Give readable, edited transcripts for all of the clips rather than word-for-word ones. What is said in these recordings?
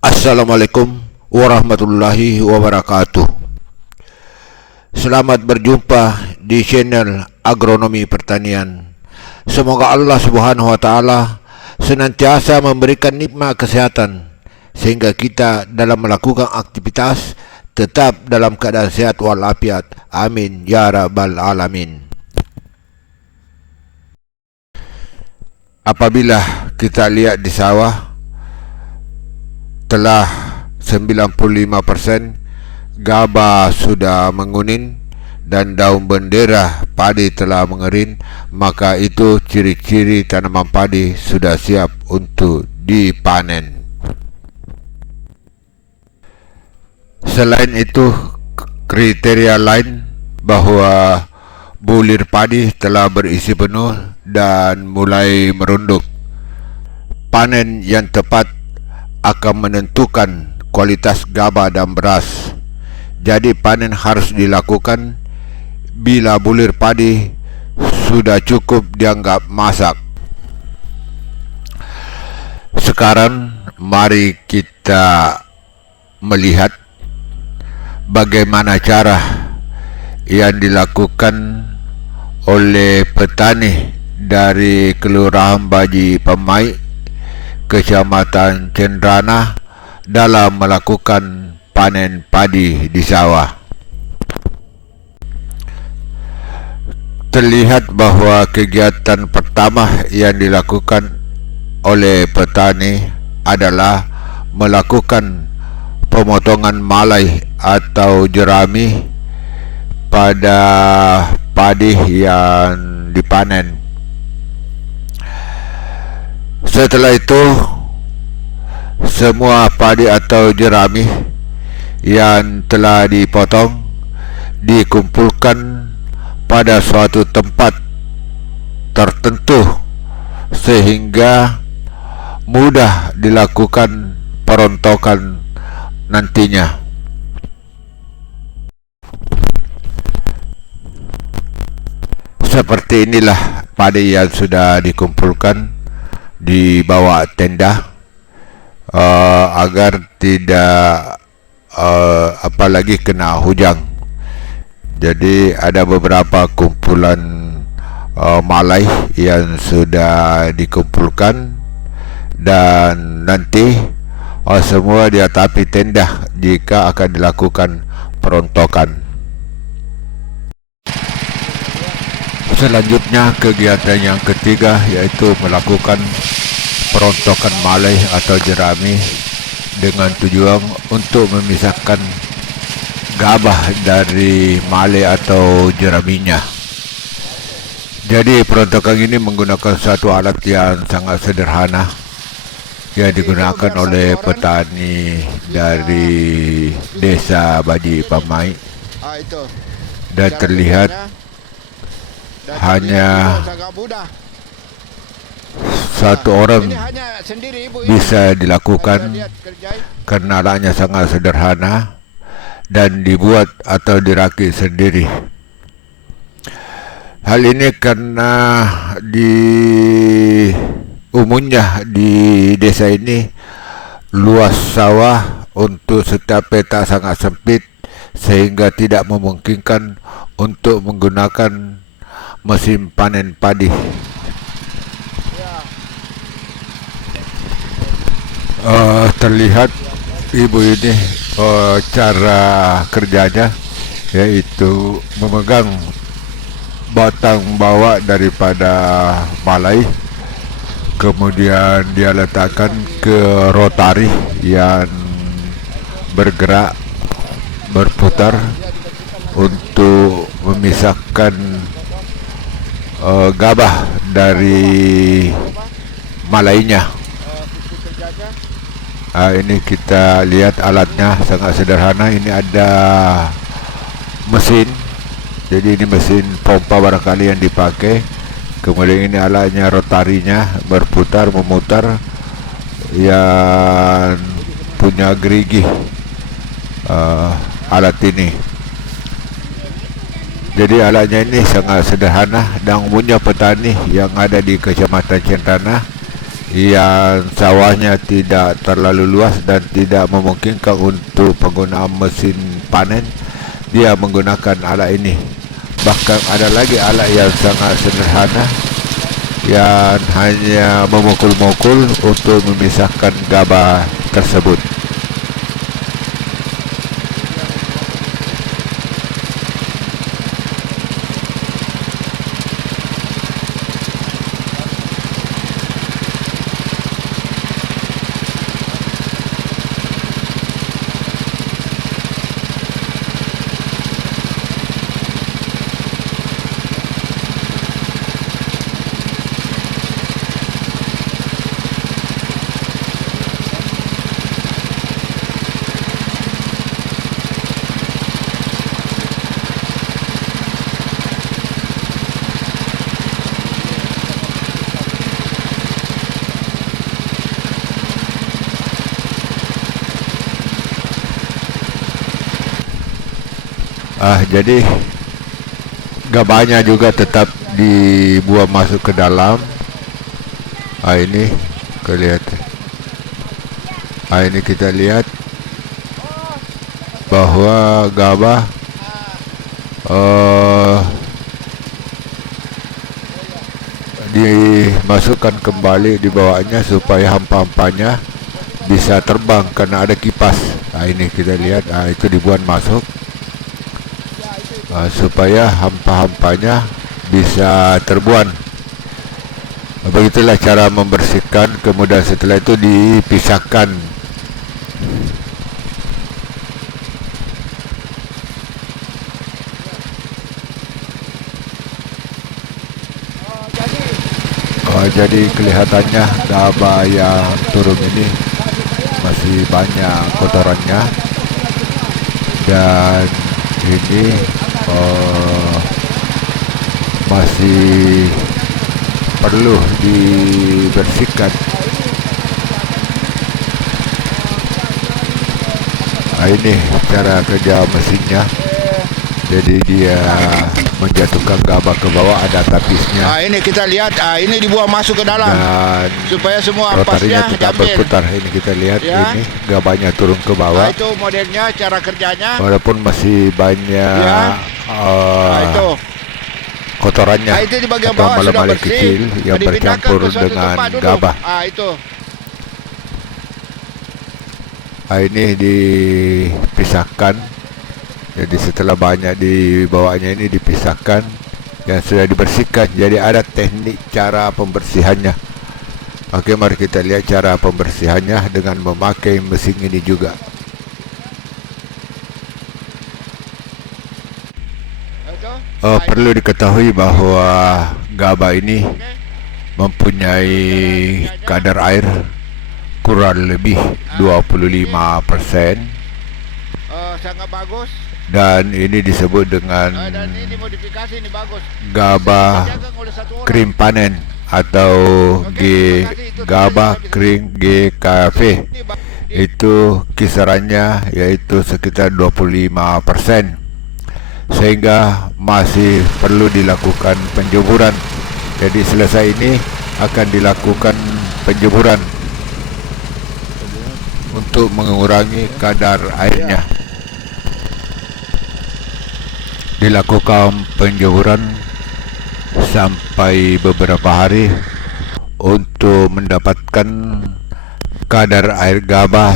Assalamualaikum warahmatullahi wabarakatuh. Selamat berjumpa di channel Agronomi Pertanian. Semoga Allah Subhanahu wa taala senantiasa memberikan nikmat kesehatan sehingga kita dalam melakukan aktivitas tetap dalam keadaan sehat walafiat. Amin ya rabbal alamin. Apabila kita lihat di sawah, telah 95% gabah sudah menguning dan daun bendera padi telah mengering, maka itu ciri-ciri tanaman padi sudah siap untuk dipanen. Selain itu, kriteria lain bahwa bulir padi telah berisi penuh dan mulai merunduk. Panen yang tepat akan menentukan kualitas gabah dan beras. Jadi panen harus dilakukan bila bulir padi sudah cukup dianggap masak. Sekarang mari kita melihat bagaimana cara yang dilakukan oleh petani dari Kelurahan Baji Pemai, Kecamatan Cenrana dalam melakukan panen padi di sawah. Terlihat bahwa kegiatan pertama yang dilakukan oleh petani adalah melakukan pemotongan malai atau jerami pada padi yang dipanen. Setelah itu, semua padi atau jerami yang telah dipotong dikumpulkan pada suatu tempat tertentu sehingga mudah dilakukan perontokan nantinya. Seperti inilah padi yang sudah dikumpulkan di bawah tenda agar tidak apalagi kena hujan. Jadi ada beberapa kumpulan malai yang sudah dikumpulkan dan nanti semua di atas tenda jika akan dilakukan perontokan. Selanjutnya, kegiatan yang ketiga yaitu melakukan perontokan malai atau jerami dengan tujuan untuk memisahkan gabah dari malai atau jeraminya. Jadi perontokan ini menggunakan satu alat yang sangat sederhana yang digunakan oleh petani dari desa Baji Pamai, dan terlihat hanya satu orang bisa dilakukan karena alatnya sangat sederhana dan dibuat atau dirakit sendiri. Hal ini karena umumnya di desa ini luas sawah untuk setiap peta sangat sempit sehingga tidak memungkinkan untuk menggunakan mesin panen padi. Terlihat ibu ini cara kerjanya yaitu memegang batang bawah daripada malai, kemudian dia letakkan ke rotari yang bergerak berputar untuk memisahkan gabah dari malainya. Ini kita lihat alatnya sangat sederhana. Ini ada mesin, jadi ini mesin pompa barangkali yang dipakai. Kemudian ini alatnya, rotarinya berputar memutar yang punya gerigi alat ini. Jadi alatnya ini sangat sederhana dan umumnya petani yang ada di Kecamatan Cenrana yang sawahnya tidak terlalu luas dan tidak memungkinkan untuk penggunaan mesin panen, dia menggunakan alat ini. Bahkan ada lagi alat yang sangat sederhana yang hanya memukul-mukul untuk memisahkan gabah tersebut. Jadi gabahnya juga tetap dibuang masuk ke dalam. Ini kelihatan. Ini kita lihat bahwa gabah dimasukkan kembali di bawahnya supaya hampa-hampanya bisa terbang karena ada kipas. Ini kita lihat, itu dibuang masuk supaya hampa-hampanya bisa terbuang. Begitulah cara membersihkan, kemudian setelah itu dipisahkan. Jadi kelihatannya gabah yang turun ini masih banyak kotorannya, dan ini masih perlu dibersihkan. Ini cara kerja mesinnya. Jadi dia menjatuhkan gabah ke bawah, ada tapisnya. Ini kita lihat, ini dibuang masuk ke dalam dan supaya semua rotarinya ampasnya tidak diambil. berputar. Ini kita lihat, Ya. ini gabahnya turun ke bawah. Itu modelnya, cara kerjanya. Walaupun masih banyak Ya. Itu kotorannya itu di bagian atau bawah sudah malam-malam bersih. kecil yang Dipindahkan bercampur ke suatu dengan tempat dulu. gabah. Itu. Ini dipisahkan. Jadi setelah banyak di bawahnya ini dipisahkan yang sudah dibersihkan. Jadi ada teknik cara pembersihannya. Oke, mari kita lihat cara pembersihannya dengan memakai mesin ini juga. Perlu diketahui bahwa gabah ini mempunyai kadar air kurang lebih 25%. Sangat bagus. Dan ini disebut dengan Dan ini dimodifikasi, ini bagus. gabah kering panen atau gabah kering GKV. Itu kisarannya yaitu sekitar 25%, sehingga masih perlu dilakukan penjemuran. Jadi selesai ini akan dilakukan penjemuran untuk mengurangi kadar airnya. Dilakukan penjemuran sampai beberapa hari untuk mendapatkan kadar air gabah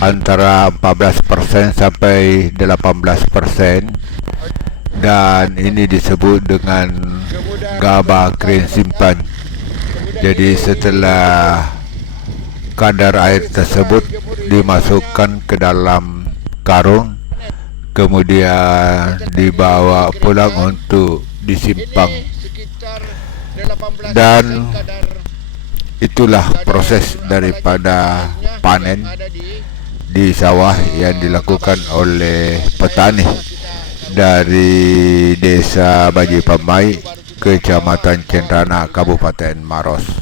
antara 14% sampai 18%, dan ini disebut dengan gabah kering simpan. Jadi setelah kadar air tersebut dimasukkan ke dalam karung, kemudian dibawa pulang untuk disimpan. Dan itulah proses daripada panen di sawah yang dilakukan oleh petani dari Desa Baji Pamai, Kecamatan Cenrana, Kabupaten Maros.